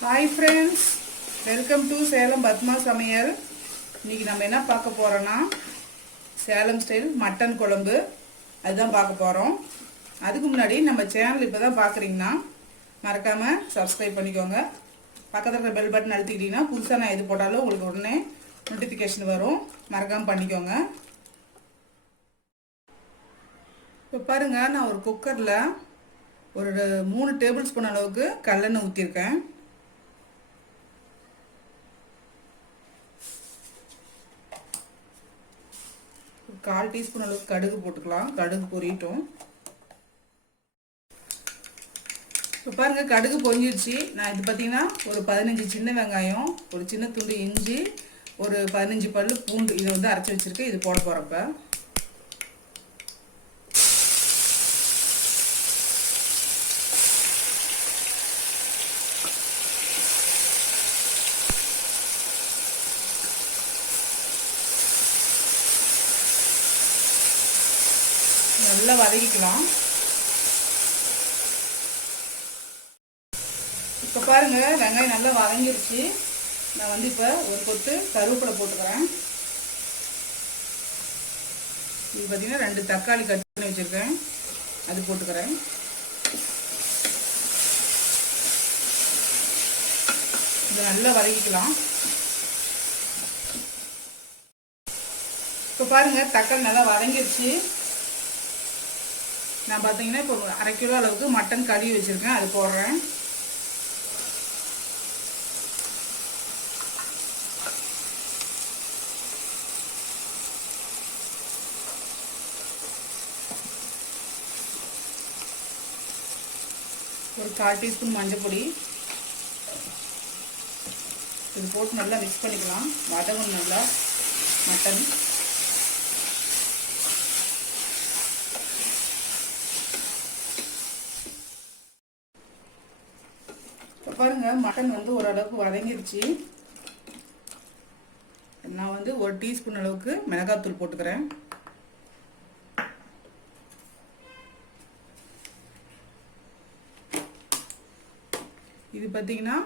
Hi friends, welcome to Salem Padma சமையல். இன்றைக்கி நம்ம என்ன பார்க்க போகிறோன்னா சேலம் ஸ்டைல் மட்டன் குழம்பு அதுதான் பார்க்க போகிறோம். அதுக்கு முன்னாடி நம்ம சேனல் இப்போ தான் பார்க்குறீங்கன்னா மறக்காமல் சப்ஸ்கிரைப் பண்ணிக்கோங்க. பக்கத்தில் இருக்கிற பெல் பட்டன் அழுத்திக்கிட்டிங்கன்னா புதுசாக நான் எது போட்டாலும் உங்களுக்கு உடனே நோட்டிஃபிகேஷன் வரும். மறக்காமல் பண்ணிக்கோங்க. இப்போ பாருங்கள், நான் ஒரு குக்கரில் ஒரு 3 டேபிள் ஸ்பூன் அளவுக்கு கடலெண்ணெய் ஊற்றிருக்கேன். ஒரு 1/4 டீஸ்பூன் அளவுக்கு கடுகு போட்டுக்கலாம். கடுகு பொரியட்டும். இப்போ பாருங்கள், கடுகு பொரிஞ்சிடுச்சு. நான் இது பார்த்தீங்கன்னா ஒரு 15 சின்ன வெங்காயம், ஒரு சின்ன துண்டு இஞ்சி, ஒரு 15 பல்லு பூண்டு இதை வந்து அரைச்சி வச்சுருக்கேன். இது போட போகிறப்ப நல்லா வதக்கிக்கலாம். இப்போ பாருங்கள், வெங்காயம் நல்லா வதங்கிருச்சு. நான் வந்து இப்போ ஒரு கொத்து கருவேப்பிலை போட்டுக்கிறேன். இது பார்த்தீங்கன்னா 2 தக்காளி கட் பண்ணி வச்சுருக்கேன், அது போட்டுக்கிறேன். இதை நல்லா வதக்கிக்கலாம். இப்போ பாருங்கள், தக்காளி நல்லா வதங்கிருச்சு. நான் பார்த்தீங்கன்னா இப்போ 1/2 கிலோ அளவுக்கு மட்டன் கழுவி வச்சுருக்கேன், அது போடுறேன். ஒரு 1/4 டீஸ்பூன் மஞ்சள் பொடி இது போட்டு நல்லா மிக்ஸ் பண்ணிக்கலாம். வதங்கணும் நல்லா மட்டன். பாருங்க, மட்டன் வந்து ஓரளவுக்கு வதங்கிருச்சு. நான் வந்து 1 டீஸ்பூன் அளவுக்கு மிளகாத்தூள் போட்டுக்கிறேன். இது பார்த்தீங்கன்னா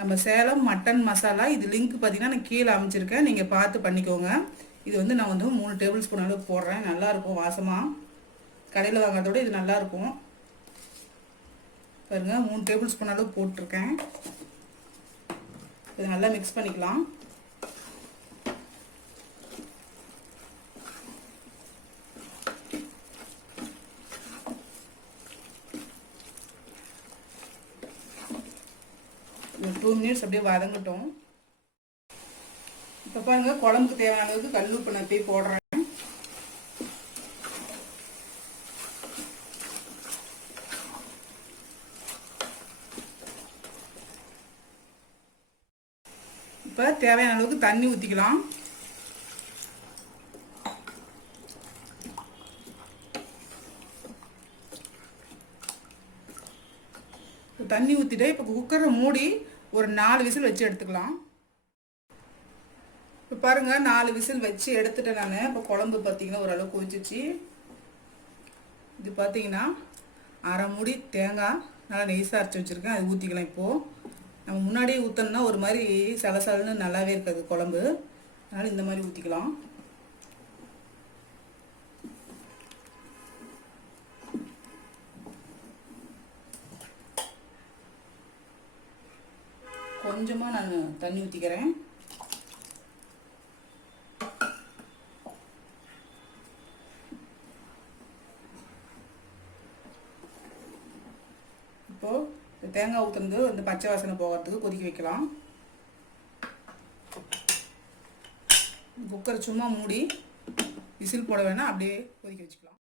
நம்ம சேலம் மட்டன் மசாலா. இது லிங்க் பார்த்தீங்கன்னா நான் கீழே அமைச்சிருக்கேன், நீங்கள் பார்த்து பண்ணிக்கோங்க. இது வந்து நான் வந்து 3 டேபிள் ஸ்பூன் அளவுக்கு போடுறேன். நல்லாயிருக்கும் வாசமாக. கடையில் வாங்குறதோட இது நல்லாயிருக்கும். பாருங்க, 3 டேபிள் ஸ்பூன் அளவு போட்டிருக்கேன். இது நல்லா மிக்ஸ் பண்ணிக்கலாம். ஒரு 2 மினிட்ஸ் அப்படியே வதங்கட்டும். இப்போ பாருங்க, குழம்புக்கு தேவையான அளவுக்கு கல் உப்பு நான் போய் போடுறேன். இப்போ தேவையான அளவுக்கு தண்ணி ஊற்றிக்கலாம். தண்ணி ஊற்றிட்டு இப்போ குக்கரை மூடி ஒரு 4 விசில் வச்சு எடுத்துக்கலாம். இப்போ பாருங்கள், 4 விசில் வச்சு எடுத்துட்டேன் நான். இப்போ குழம்பு பார்த்தீங்கன்னா ஓரளவுக்கு கொதிச்சிச்சு. இது பார்த்தீங்கன்னா 1/2 மூடி தேங்காய் நல்லா நெய்ஸாக அரைச்சி வச்சுருக்கேன், அது ஊற்றிக்கலாம். இப்போது நம்ம முன்னாடியே ஊற்றணும்னா ஒரு மாதிரி சலசலன்னு நல்லாவே இருக்காது குழம்பு. அதனால் இந்த மாதிரி ஊற்றிக்கலாம். கொஞ்சமாக நான் தண்ணி ஊற்றிக்கிறேன். இப்போது தேங்காய் ஊற்றுறது வந்து பச்சை வாசனை போகிறதுக்கு கொதிக்க வைக்கலாம். குக்கர் சும்மா மூடி விசில் போட வேணாம், அப்படியே கொதிக்க வச்சுக்கலாம்.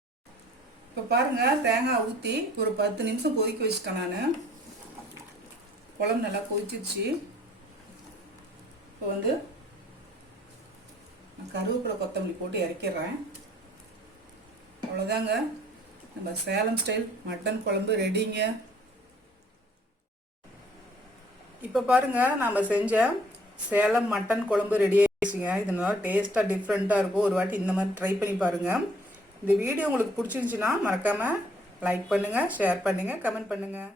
இப்போ பாருங்கள், தேங்காய் ஊற்றி ஒரு 10 நிமிஷம் கொதிக்க வச்சுட்டேன் நான். குழம்பு நல்லா கொதிச்சிருச்சு. இப்போ வந்து நான் கருவேப்பிலை கொத்தமல்லி போட்டு இறக்கிடுறேன். அவ்வளோதாங்க, நம்ம சேலம் ஸ்டைல் மட்டன் குழம்பு ரெடிங்க. இப்போ பாருங்கள், நம்ம செஞ்ச சேலம் மட்டன் குழம்பு ரெடி ஆகிடுச்சுங்க. இது நல்லா டேஸ்ட்டாக டிஃப்ரெண்ட்டாக இருக்கும். ஒரு வாட்டி இந்த மாதிரி ட்ரை பண்ணி பாருங்கள். இந்த வீடியோ உங்களுக்கு பிடிச்சிருந்துச்சின்னா மறக்காமல் லைக் பண்ணுங்கள், ஷேர் பண்ணுங்கள், கமெண்ட் பண்ணுங்கள்.